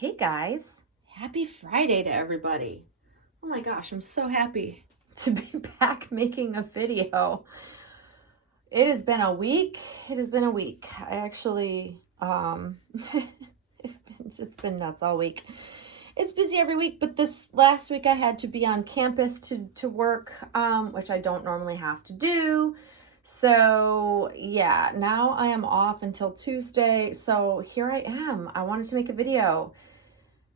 Hey guys, happy Friday to everybody. Oh my gosh, I'm so happy to be back making a video. It has been a week. It has been a week. I actually, it's been nuts all week. It's busy every week, but this last week I had to be on campus to work, which I don't normally have to do. So yeah, now I am off until Tuesday. So here I am. I wanted to make a video.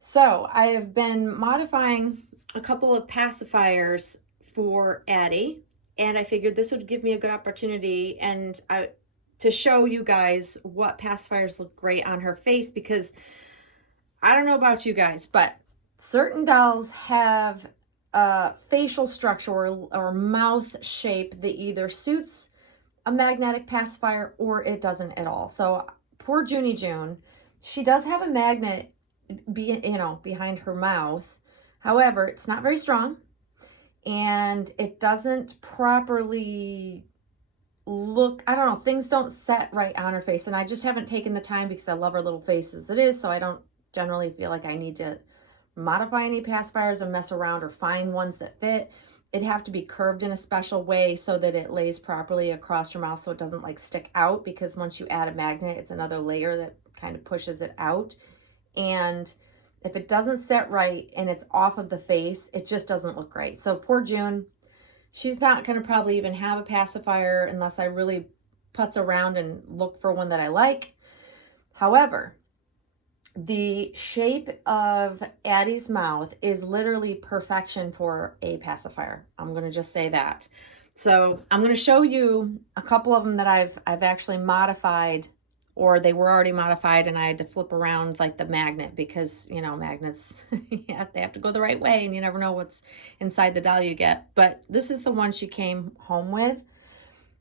So I have been modifying a couple of pacifiers for Addie, and I figured this would give me a good opportunity to show you guys what pacifiers look great on her face, because I don't know about you guys, but certain dolls have a facial structure or mouth shape that either suits a magnetic pacifier or it doesn't at all. So poor Junie June, she does have a magnet behind her mouth. However, it's not very strong and it doesn't properly look, I don't know, things don't set right on her face. And I just haven't taken the time because I love her little face as it is. So I don't generally feel like I need to modify any pacifiers or mess around or find ones that fit. It'd have to be curved in a special way so that it lays properly across your mouth so it doesn't like stick out, because once you add a magnet, it's another layer that kind of pushes it out. And if it doesn't set right and it's off of the face, it just doesn't look great. So poor June, she's not going to probably even have a pacifier unless I really putz around and look for one that I like. However, the shape of Addie's mouth is literally perfection for a pacifier. I'm going to just say that. So I'm going to show you a couple of them that I've actually modified, or they were already modified and I had to flip around like the magnet, because, you know, magnets, yeah, they have to go the right way and you never know what's inside the doll you get. But this is the one she came home with.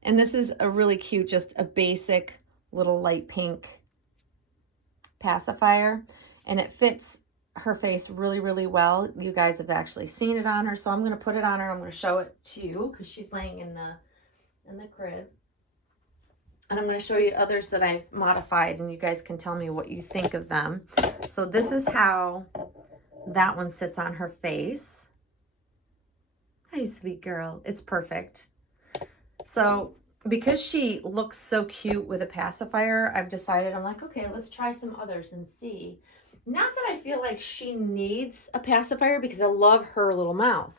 And this is a really cute, just a basic little light pink pacifier, and it fits her face really, really well. You guys have actually seen it on her, so I'm going to put it on her. I'm going to show it to you because she's laying in the crib. And I'm going to show you others that I've modified, and you guys can tell me what you think of them. So this is how that one sits on her face. Hi, sweet girl. It's perfect. So because she looks so cute with a pacifier, I've decided, I'm like, okay, let's try some others and see. Not that I feel like she needs a pacifier, because I love her little mouth.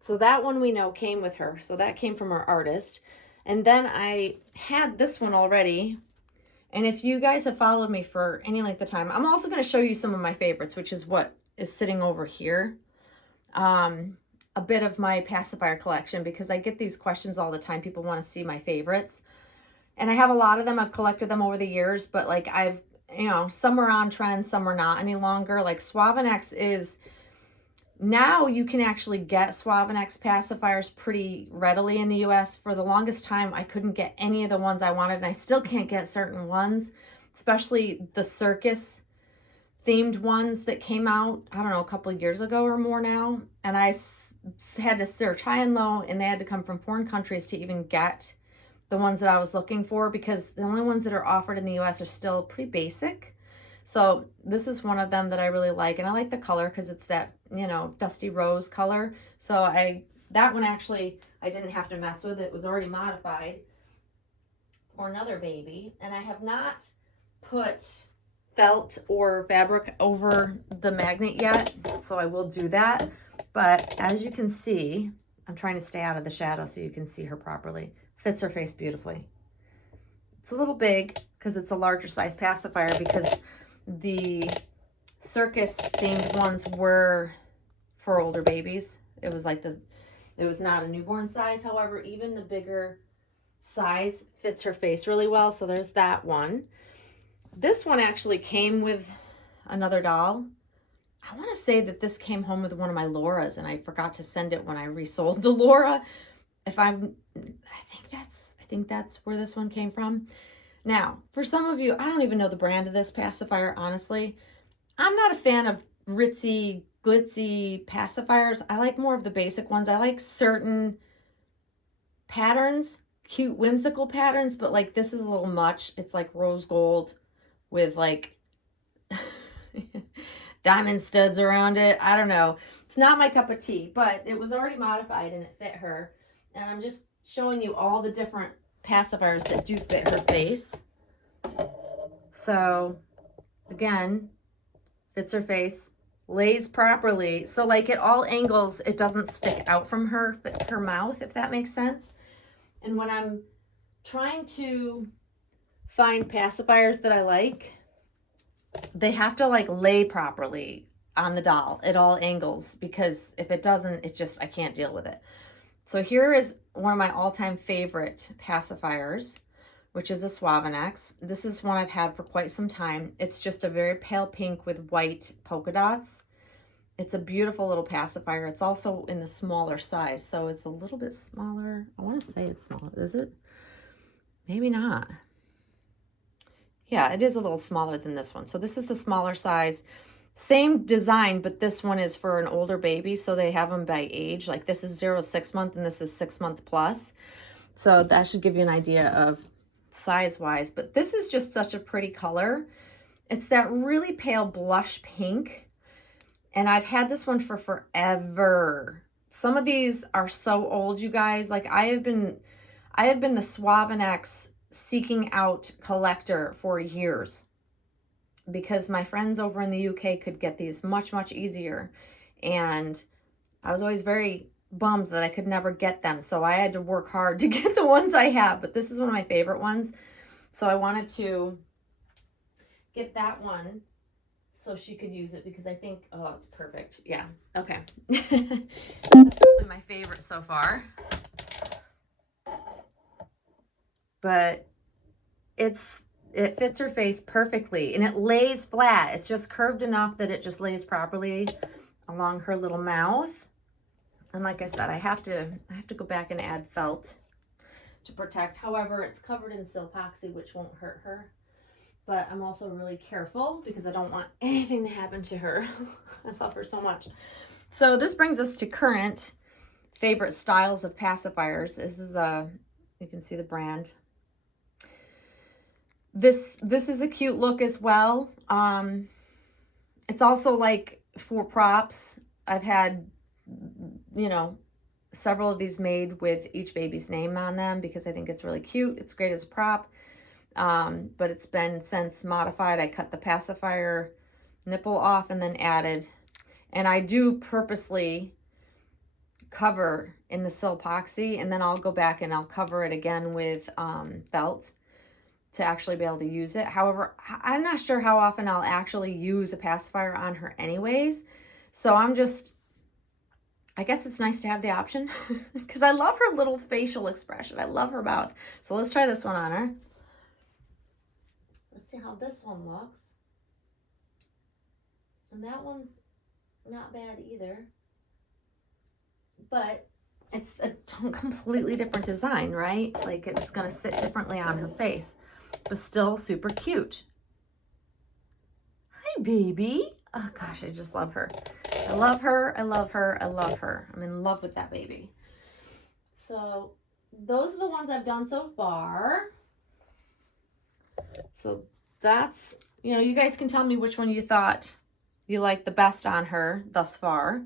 So that one we know came with her. So that came from our artist. And then I had this one already. And if you guys have followed me for any length of time, I'm also going to show you some of my favorites, which is what is sitting over here. A bit of my pacifier collection, because I get these questions all the time. People want to see my favorites. And I have a lot of them. I've collected them over the years, but like some are on trend, some are not any longer. Like Suavenex is, now you can actually get Suavenex pacifiers pretty readily in the US. For the longest time, I couldn't get any of the ones I wanted, and I still can't get certain ones, especially the circus themed ones that came out, I don't know, a couple of years ago or more now. And I had to search high and low, and they had to come from foreign countries to even get the ones that I was looking for, because the only ones that are offered in the US are still pretty basic. So this is one of them that I really like, and I like the color because it's that, dusty rose color. So that one actually I didn't have to mess with. It was already modified for another baby, and I have not put felt or fabric over the magnet yet, so I will do that. But as you can see, I'm trying to stay out of the shadow so you can see her properly. Fits her face beautifully. It's a little big because it's a larger size pacifier, because the circus themed ones were for older babies. It was not a newborn size. However, even the bigger size fits her face really well. So there's that one. This one actually came with another doll. I want to say that this came home with one of my Lauras, and I forgot to send it when I resold the Laura. I think that's where this one came from. Now, for some of you, I don't even know the brand of this pacifier, honestly. I'm not a fan of ritzy, glitzy pacifiers. I like more of the basic ones. I like certain patterns, cute, whimsical patterns, but like this is a little much. It's like rose gold with like diamond studs around it. I don't know. It's not my cup of tea, but it was already modified and it fit her. And I'm just showing you all the different pacifiers that do fit her face. So again, fits her face, lays properly. So like at all angles, it doesn't stick out from her mouth, if that makes sense. And when I'm trying to find pacifiers that I like, they have to like lay properly on the doll at all angles, because if it doesn't, it's just, I can't deal with it. So here is one of my all-time favorite pacifiers, which is a Suavenex. This is one I've had for quite some time. It's just a very pale pink with white polka dots. It's a beautiful little pacifier. It's also in the smaller size, so it's a little bit smaller. I want to say it's smaller. Is it? Maybe not. Yeah, it is a little smaller than this one. So this is the smaller size. Same design, but this one is for an older baby, so they have them by age. Like this is 0 to 6 month, and this is 6 month plus. So that should give you an idea of size-wise. But this is just such a pretty color. It's that really pale blush pink. And I've had this one for forever. Some of these are so old, you guys. Like I have been the Suavenex seeking out collector for years, because my friends over in the UK could get these much, much easier. And I was always very bummed that I could never get them. So I had to work hard to get the ones I have. But this is one of my favorite ones. So I wanted to get that one so she could use it, because I think, oh, it's perfect. Yeah. Okay. That's probably my favorite so far. But it fits her face perfectly, and it lays flat. It's just curved enough that it just lays properly along her little mouth. And like I said, I have to go back and add felt to protect. However, it's covered in silpoxy, which won't hurt her. But I'm also really careful because I don't want anything to happen to her. I love her so much. So this brings us to current favorite styles of pacifiers. This is you can see the brand. This is a cute look as well. It's also like for props. I've had, you know, several of these made with each baby's name on them because I think it's really cute. It's great as a prop. But it's been since modified. I cut the pacifier nipple off and then added. And I do purposely cover in the silpoxy, and then I'll go back and I'll cover it again with felt to actually be able to use it. However, I'm not sure how often I'll actually use a pacifier on her anyways. So I guess it's nice to have the option because I love her little facial expression. I love her mouth. So let's try this one on her. Let's see how this one looks. And that one's not bad either. But it's a completely different design, right? Like it's going to sit differently on her face, but still super cute. Hi, baby. Oh gosh, I just love her. I love her. I love her. I love her. I'm in love with that baby. So those are the ones I've done so far. So that's, you know, you guys can tell me which one you thought you liked the best on her thus far.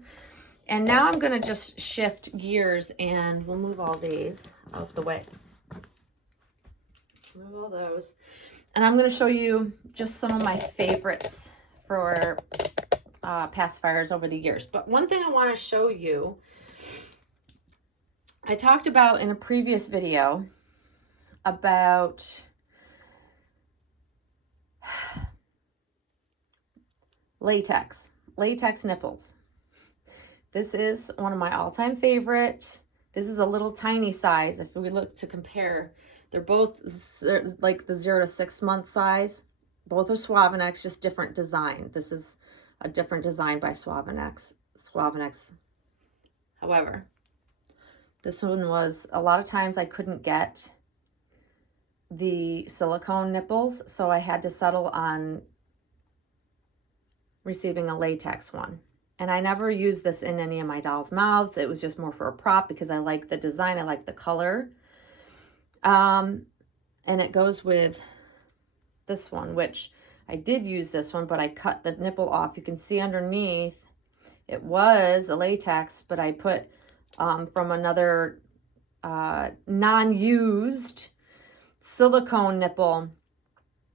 And now I'm going to just shift gears and we'll move all these out of the way. Move all those. And I'm going to show you just some of my favorites for pacifiers over the years. But one thing I want to show you, I talked about in a previous video about latex nipples. This is one of my all-time favorite. This is a little tiny size. If we look to compare, they're both like the 0 to 6 month size. Both are Suavenex, just different design. This is a different design by Suavenex. However, this one was, a lot of times I couldn't get the silicone nipples, so I had to settle on receiving a latex one. And I never used this in any of my dolls' mouths. It was just more for a prop because I like the design. I like the color. And it goes with this one, which I did use this one, but I cut the nipple off. You can see underneath it was a latex, but I put from another non-used silicone nipple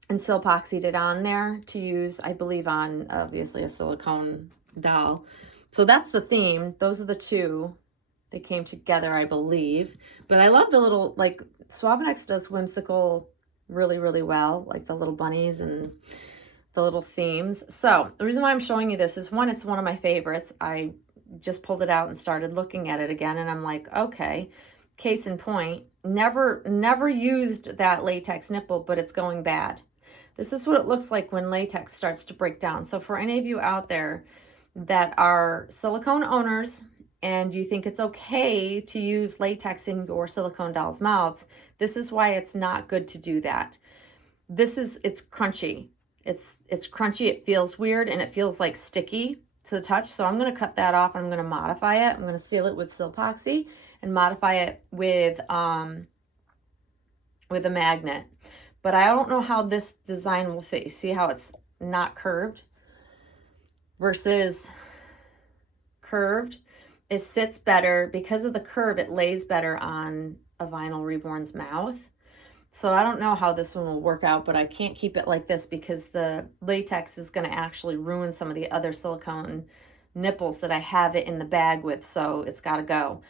and silpoxied it on there to use, I believe, on obviously a silicone doll. So that's the theme. Those are the two. They came together, I believe. But I love the little, like, Suavenex does whimsical really, really well, like the little bunnies and the little themes. So the reason why I'm showing you this is, one, it's one of my favorites. I just pulled it out and started looking at it again, and I'm like, okay, case in point, never used that latex nipple, but it's going bad. This is what it looks like when latex starts to break down. So for any of you out there that are silicone owners and you think it's okay to use latex in your silicone doll's mouths, this is why it's not good to do that. It's crunchy. It's crunchy, it feels weird, and it feels like sticky to the touch. So I'm going to cut that off. I'm going to modify it. I'm going to seal it with Silpoxy and modify it with a magnet. But I don't know how this design will fit. You see how it's not curved versus curved? It sits better. Because of the curve, it lays better on a vinyl reborn's mouth. So I don't know how this one will work out, but I can't keep it like this because the latex is going to actually ruin some of the other silicone nipples that I have it in the bag with, so it's got to go.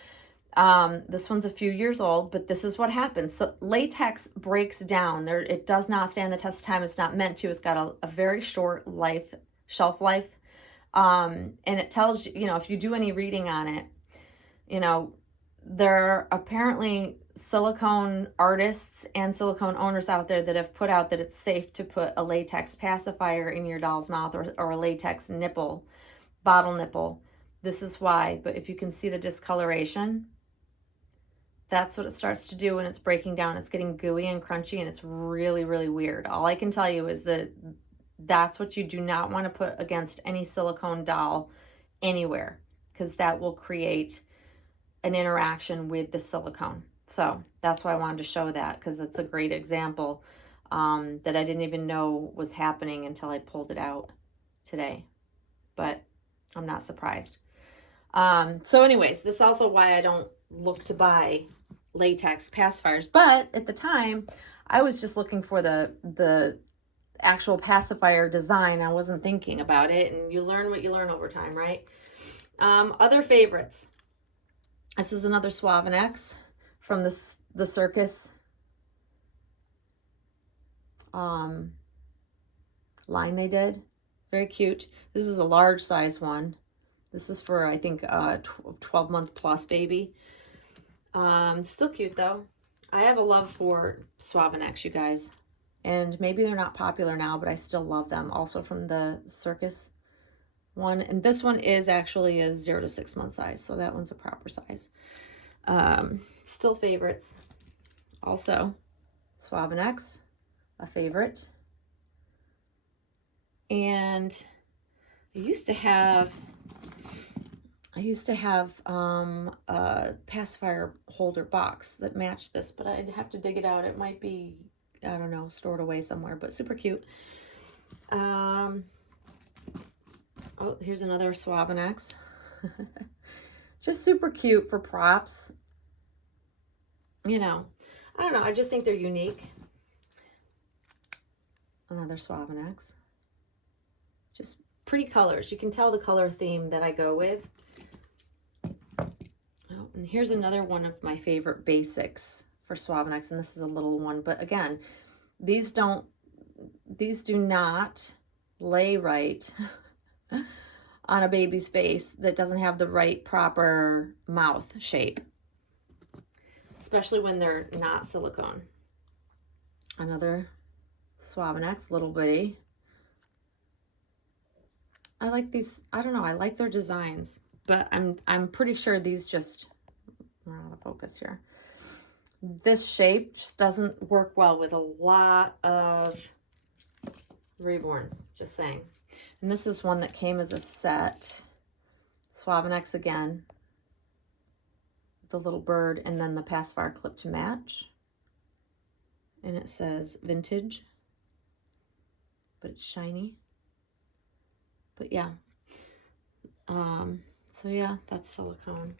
This one's a few years old, but this is what happens. So latex breaks down. It does not stand the test of time. It's not meant to. It's got a very short shelf life. And it tells you, if you do any reading on it, there are apparently silicone artists and silicone owners out there that have put out that it's safe to put a latex pacifier in your doll's mouth, or a latex bottle nipple. This is why. But if you can see the discoloration, that's what it starts to do when it's breaking down. It's getting gooey and crunchy, and it's really, really weird. All I can tell you is that that's what you do not want to put against any silicone doll anywhere, because that will create an interaction with the silicone. So that's why I wanted to show that, because it's a great example that I didn't even know was happening until I pulled it out today. But I'm not surprised. So anyways, this is also why I don't look to buy latex pacifiers. But at the time, I was just looking for the actual pacifier design. I wasn't thinking about it, and you learn what you learn over time, right? Other favorites. This is another Suavenex from the circus line they did. Very cute. This is a large size one. This is for, I think, 12-month plus baby. Still cute though. I have a love for Suavenex, you guys. And maybe they're not popular now, but I still love them. Also from the circus one. And this one is actually a 0 to 6 month size. So that one's a proper size. Still favorites. Also, Suavenex, a favorite. And I used to have a pacifier holder box that matched this, but I'd have to dig it out. It might be, I don't know, stored away somewhere, but super cute. Oh, here's another Suavenex. Just super cute for props. I don't know. I just think they're unique. Another Suavenex. Just pretty colors. You can tell the color theme that I go with. Oh, and here's another one of my favorite basics for Suavenex, and this is a little one. But again, these do not lay right on a baby's face that doesn't have the right proper mouth shape, especially when they're not silicone. Another Suavenex, little bitty. I like these. I don't know. I like their designs, but I'm pretty sure these just, we're out of focus here. This shape just doesn't work well with a lot of reborns, just saying. And this is one that came as a set. Suavenex again. The little bird and then the pacifier clip to match. And it says vintage. but it's shiny. But yeah. So yeah, that's silicone.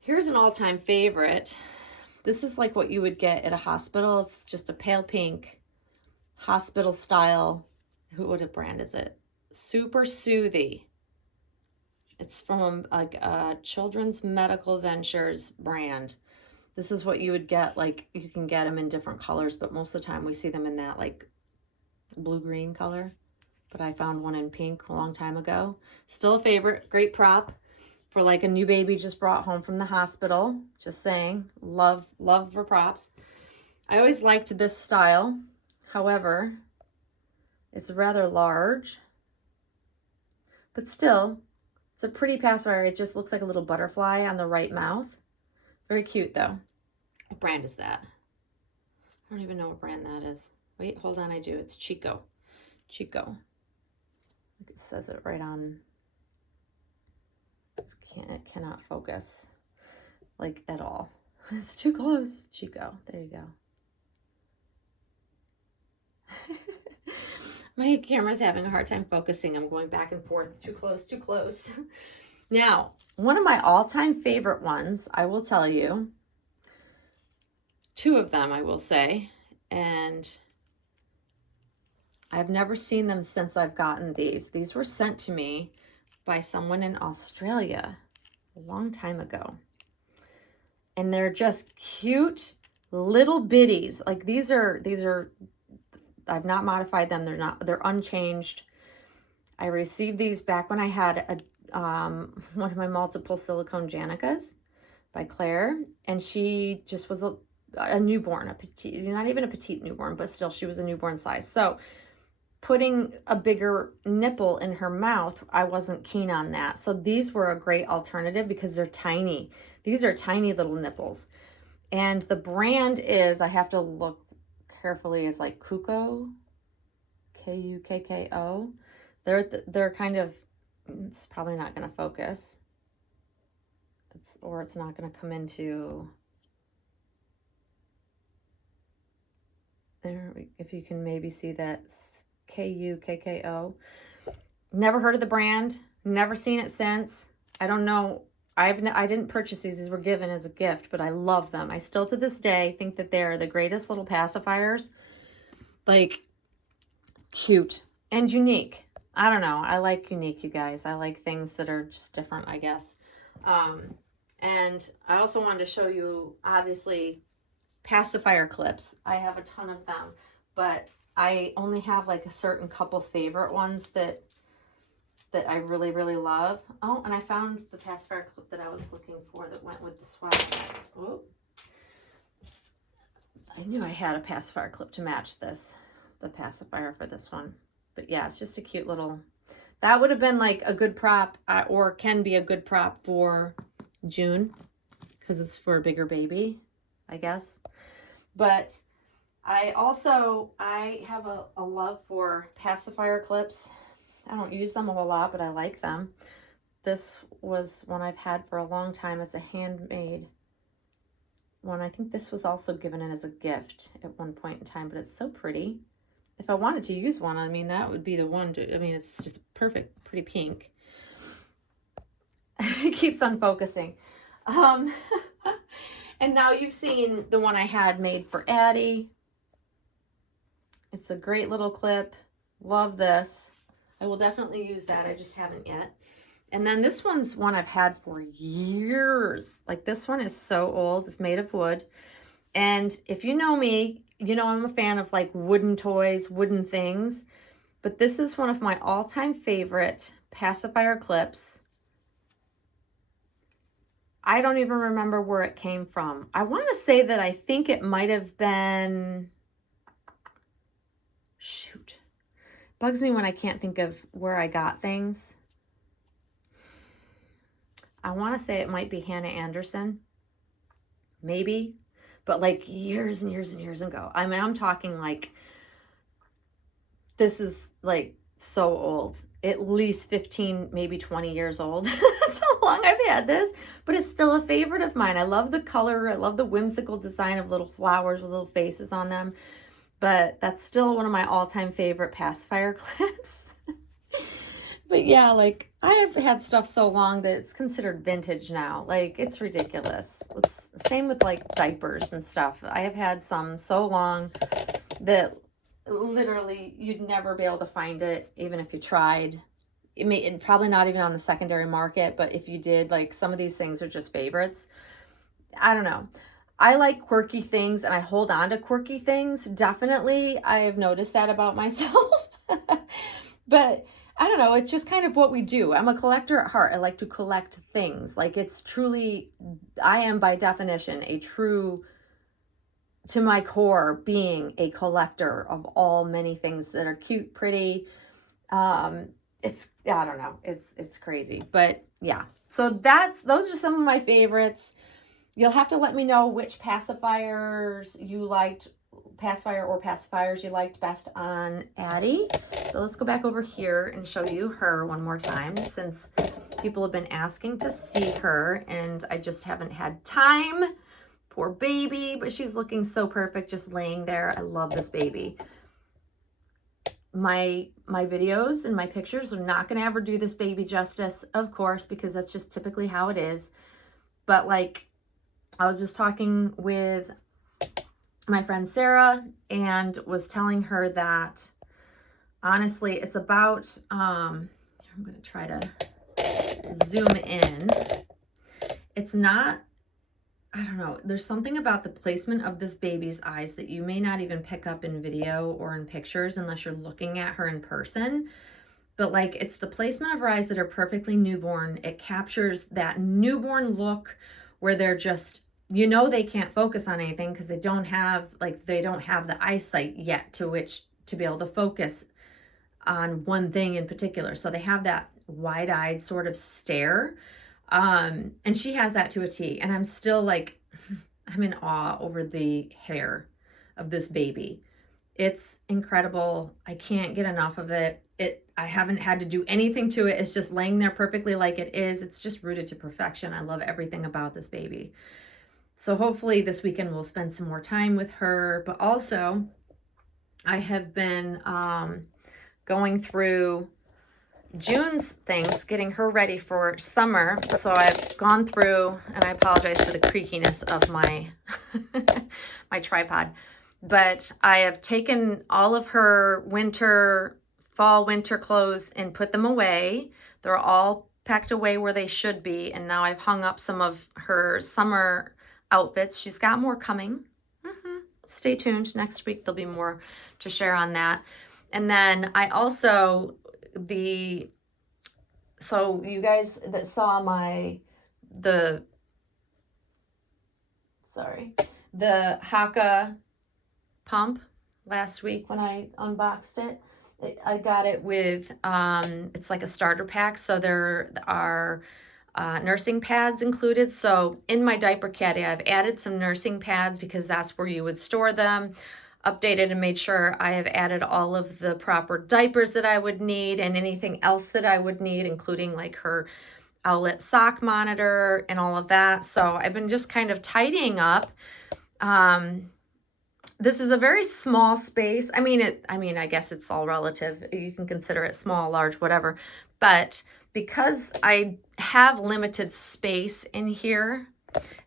Here's an all-time favorite. This is like what you would get at a hospital. It's just a pale pink hospital style. What brand is it? Super Soothy. It's from like a Children's Medical Ventures brand. This is what you would get. Like you can get them in different colors, but most of the time we see them in that like blue-green color. But I found one in pink a long time ago. Still a favorite. Great prop for like a new baby just brought home from the hospital. Just saying. Love for props. I always liked this style. However, it's rather large. But still, it's a pretty pacifier. It just looks like a little butterfly on the right mouth. Very cute though. What brand is that? I don't even know what brand that is. Wait, hold on, I do. It's Chico. Chico. Look, it says it right on. It cannot focus like at all. It's too close. Chico. There you go. My camera's having a hard time focusing. I'm going back and forth. Too close, too close. Now, one of my all-time favorite ones, I will tell you, two of them I will say, and I've never seen them since I've gotten these. These were sent to me by someone in Australia a long time ago. And they're just cute little bitties. Like these are, I've not modified them. They're unchanged. I received these back when I had one of my multiple silicone Janicas by Claire. And she just was a newborn, a petite, not even a petite newborn, but still she was a newborn size. So putting a bigger nipple in her mouth, I wasn't keen on that. So these were a great alternative because they're tiny. These are tiny little nipples. And the brand is, I have to look carefully, is like Kuko, Kukko. They're kind of, it's probably not going to focus. Or it's not going to come into there. If you can maybe see that. Kukko. Never heard of the brand. Never seen it since. I don't know. I didn't purchase these. These were given as a gift, but I love them. I still to this day think that they're the greatest little pacifiers. Like, cute and unique. I don't know. I like unique, you guys. I like things that are just different, I guess. And I also wanted to show you, obviously, pacifier clips. I have a ton of them, but I only have like a certain couple favorite ones that I really, really love. Oh, and I found the pacifier clip that I was looking for that went with the sweaters. Oh, I knew I had a pacifier clip to match this, the pacifier for this one. But yeah, it's just a cute little, that would have been like a good prop or can be a good prop for June because it's for a bigger baby, I guess. But I have a love for pacifier clips. I don't use them a whole lot, but I like them. This was one I've had for a long time. It's a handmade one. I think this was also given in as a gift at one point in time, but it's so pretty. If I wanted to use one, I mean, that would be the one to, I mean, it's just perfect, pretty pink. It keeps on focusing. And now you've seen the one I had made for Addie. It's a great little clip. Love this. I will definitely use that. I just haven't yet. And then this one's one I've had for years. Like this one is so old. It's made of wood. And if you know me, you know I'm a fan of like wooden toys, wooden things. But this is one of my all-time favorite pacifier clips. I don't even remember where it came from. I want to say that I think it might have been, shoot. Bugs me when I can't think of where I got things. I want to say it might be Hannah Anderson. Maybe. But like years and years and years ago. I mean, I'm talking like, this is like so old. At least 15, maybe 20 years old. That's how long I've had this. But it's still a favorite of mine. I love the color. I love the whimsical design of little flowers with little faces on them. but that's still one of my all-time favorite pacifier clips. But yeah, like I have had stuff so long that it's considered vintage now. Like it's ridiculous. It's same with like diapers and stuff. I have had some so long that literally you'd never be able to find it even if you tried. It probably not even on the secondary market, but if you did, like some of these things are just favorites. I don't know. I like quirky things and I hold on to quirky things. Definitely. I have noticed that about myself. But I don't know. It's just kind of what we do. I'm a collector at heart. I like to collect things. Like it's truly, I am by definition a true, to my core, being a collector of all many things that are cute, pretty. It's, I don't know. It's crazy. But yeah. So those are some of my favorites. You'll have to let me know which pacifiers you liked, pacifier or pacifiers you liked best on Addie. So let's go back over here and show you her one more time, since people have been asking to see her and I just haven't had time. Poor baby, but she's looking so perfect just laying there. I love this baby. My videos and my pictures are not going to ever do this baby justice, of course, because that's just typically how it is. But like, I was just talking with my friend Sarah and was telling her that honestly, it's about, I'm going to try to zoom in. It's not, I don't know, there's something about the placement of this baby's eyes that you may not even pick up in video or in pictures unless you're looking at her in person. But like, it's the placement of her eyes that are perfectly newborn. It captures that newborn look where they're just, you know, they can't focus on anything because they don't have the eyesight yet to which to be able to focus on one thing in particular. So they have that wide-eyed sort of stare. And she has that to a T. And I'm still like, I'm in awe over the hair of this baby. It's incredible. I can't get enough of it. I haven't had to do anything to it. It's just laying there perfectly like it is. It's just rooted to perfection. I love everything about this baby. So hopefully this weekend we'll spend some more time with her. But also, I have been going through June's things, getting her ready for summer. So I've gone through, and I apologize for the creakiness of my my tripod, but I have taken all of her fall winter clothes and put them away. They're all packed away where they should be. And now I've hung up some of her summer outfits. She's got more coming. Stay tuned. Next week there'll be more to share on that. And then I also, so you guys that saw the Haka pump last week when I unboxed it, I got it with, it's like a starter pack. So there are nursing pads included. So in my diaper caddy, I've added some nursing pads because that's where you would store them. Updated and made sure I have added all of the proper diapers that I would need and anything else that I would need, including like her outlet sock monitor and all of that. So I've been just kind of tidying up. This is a very small space. I mean, I guess it's all relative. You can consider it small, large, whatever. But because I have limited space in here,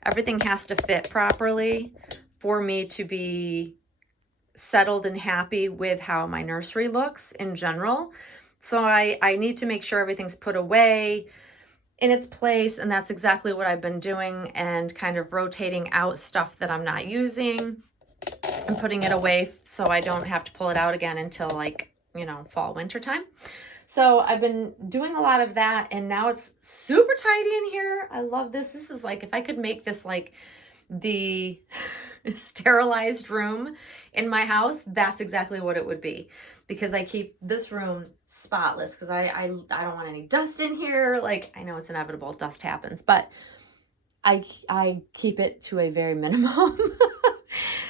everything has to fit properly for me to be settled and happy with how my nursery looks in general. So I need to make sure everything's put away in its place, and that's exactly what I've been doing, and kind of rotating out stuff that I'm not using and putting it away so I don't have to pull it out again until like, you know, fall, winter time. So I've been doing a lot of that, and now it's super tidy in here. I love this. This is like, if I could make this like the sterilized room in my house, that's exactly what it would be, because I keep this room spotless because I don't want any dust in here. Like, I know it's inevitable, dust happens, but I keep it to a very minimum.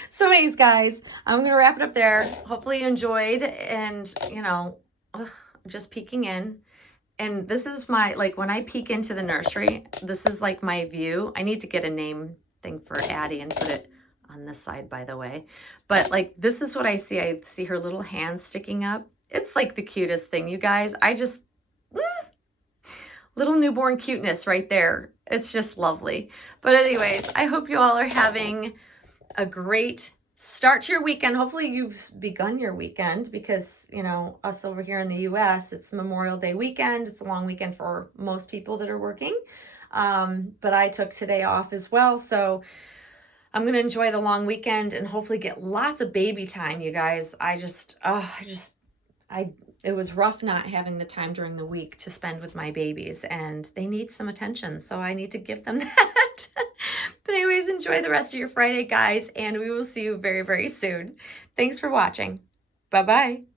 So anyways, guys, I'm gonna wrap it up there. Hopefully you enjoyed, and you know, just peeking in. And this is my, like, when I peek into the nursery, this is like my view. I need to get a name thing for Addie and put it on this side, by the way. But like, this is what I see. I see her little hand sticking up. It's like the cutest thing, you guys. I just, little newborn cuteness right there. It's just lovely. But anyways, I hope you all are having a great start to your weekend. Hopefully you've begun your weekend because, you know, us over here in the US, it's Memorial Day weekend. It's a long weekend for most people that are working. But I took today off as well. So I'm going to enjoy the long weekend and hopefully get lots of baby time, you guys. It was rough not having the time during the week to spend with my babies, and they need some attention. So I need to give them that. But anyways, enjoy the rest of your Friday, guys, and we will see you very, very soon. Thanks for watching. Bye-bye.